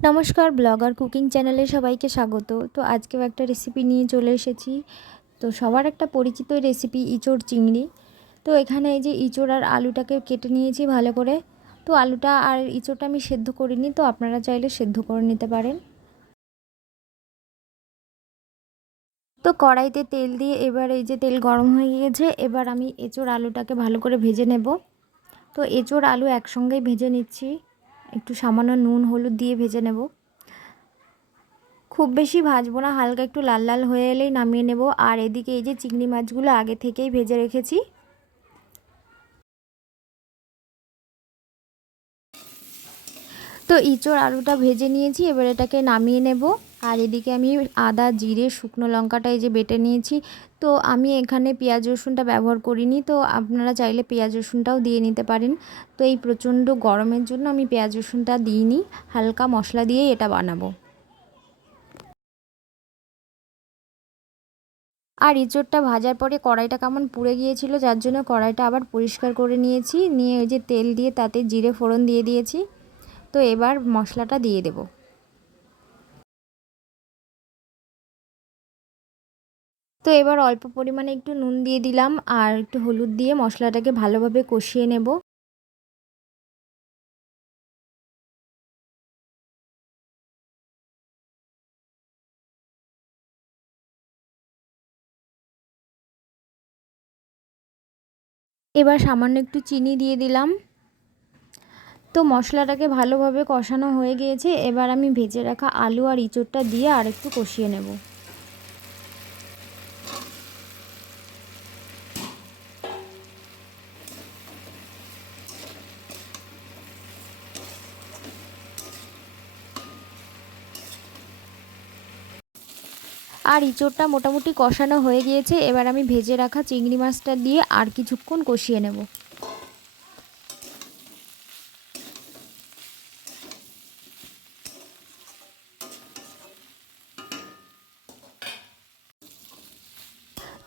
নমস্কার, blogger cooking চ্যানেলে সবাইকে স্বাগত। তো আজকেও একটা রেসিপি নিয়ে চলে এসেছি। তো সবার একটা পরিচিত রেসিপি ইঁচড় চিংড়ি। তো এখানে এই যে ইঁচড় আর আলুটাকে কেটে নিয়েছি ভালো করে। তো আলুটা আর ইঁচড়টা আমি সেদ্ধ করিনি, তো আপনারা চাইলে সেদ্ধ করে নিতে পারেন। তো কড়াইতে তেল দিয়ে এবার এই যে তেল গরম হয়ে গিয়েছে, এবার আমি এঁচড় আলুটাকে ভালো করে ভেজে নেব। তো এঁচড় আলু একসঙ্গেই ভেজে নিচ্ছি, একটু সামান্য নুন হলুদ দিয়ে ভেজে নেব। খুব বেশি ভাজবো না, হালকা একটু লাল লাল হয়ে এলেই নামিয়ে নেব। আর এদিকে এই যে চিংড়ি মাছগুলো আগে থেকেই ভেজে রেখেছি। তো ইঁচড় আলুটা ভেজে নিয়েছি, এবার এটাকে নামিয়ে নেব। আর এদিকে আমি আদা জিরে শুকনো লঙ্কাটা এই যে বেটে নিয়েছি। তো আমি এখানে পেঁয়াজ রসুনটা ব্যবহার করিনি, তো আপনারা চাইলে পেঁয়াজ রসুনটাও দিয়ে নিতে পারেন। তো এই প্রচণ্ড গরমের জন্য আমি পেঁয়াজ রসুনটা দিইনি, হালকা মশলা দিয়েই এটা বানাবো। আর এঁচোড়টা ভাজার পরে কড়াইটা কেমন পুড়ে গিয়েছিল, যার জন্য কড়াইটা আবার পরিষ্কার করে নিয়েছি। নিয়ে ওই যে তেল দিয়ে তাতে জিরে ফোড়ন দিয়ে দিয়েছি। তো এবার মশলাটা দিয়ে দেব। তো এবার অল্প পরিমাণে একটু নুন দিয়ে দিলাম আর একটু হলুদ দিয়ে মশলাটাকে ভালোভাবে কষিয়ে নেব। এবার সামান্য একটু চিনি দিয়ে দিলাম। তো মশলাটাকে ভালোভাবে কষানো হয়ে গিয়েছে, এবার আমি ভেজে রাখা আলু আর ইঁচড়টা দিয়ে আর একটু কষিয়ে নেব। আর ইঁচড়টা মোটামুটি কষানো হয়ে গিয়েছে, এবার আমি ভেজে রাখা চিংড়ি মাছটা দিয়ে আর কিছুক্ষণ কষিয়ে নেব।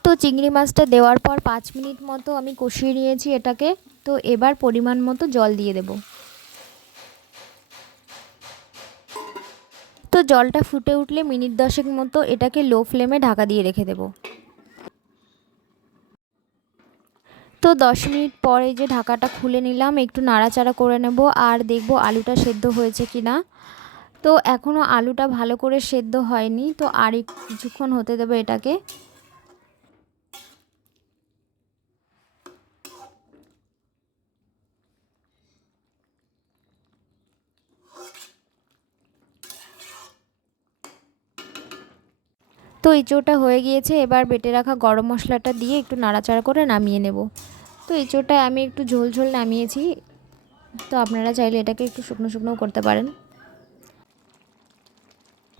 তো চিংড়ি মাছটা দেওয়ার পর 5 মিনিট মতো আমি কষিয়ে নিয়েছি এটাকে। তো এবার পরিমাণ মতো জল দিয়ে দেব। তো জলটা ফুটে উঠলে মিনিট 10 মতো এটাকে লো ফ্লেমে ঢাকা দিয়ে রেখে দেব। তো 10 মিনিট পরে যে ঢাকাটা খুলে নিলাম, একটু নাড়াচাড়া করে নেব আর দেখব আলুটা সেদ্ধ হয়েছে কি না। তো এখনও আলুটা ভালো করে সেদ্ধ হয়নি, তো আর কিছুক্ষণ হতে দেবো এটাকে। তো এঁচোড়টা হয়ে গিয়েছে, এবার বেটে রাখা গরম মশলাটা দিয়ে একটু নাড়াচাড়া করে নামিয়ে নেব। তো এঁচোড়টায় আমি একটু ঝোল ঝোল নামিয়েছি। তো আপনারা চাইলে এটাকে একটু শুকনো শুকনোও করতে পারেন।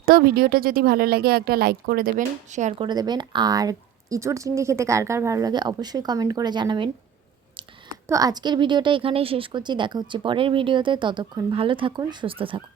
তো ভিডিওটা যদি ভালো লাগে একটা লাইক করে দেবেন, শেয়ার করে দেবেন। আর ইঁচড় চিংড়ি খেতে কার কার ভালো লাগে অবশ্যই কমেন্ট করে জানাবেন। তো আজকের ভিডিওটা এখানেই শেষ করছি, দেখা হচ্ছে পরের ভিডিওতে। ততক্ষণ ভালো থাকুন, সুস্থ থাকুন।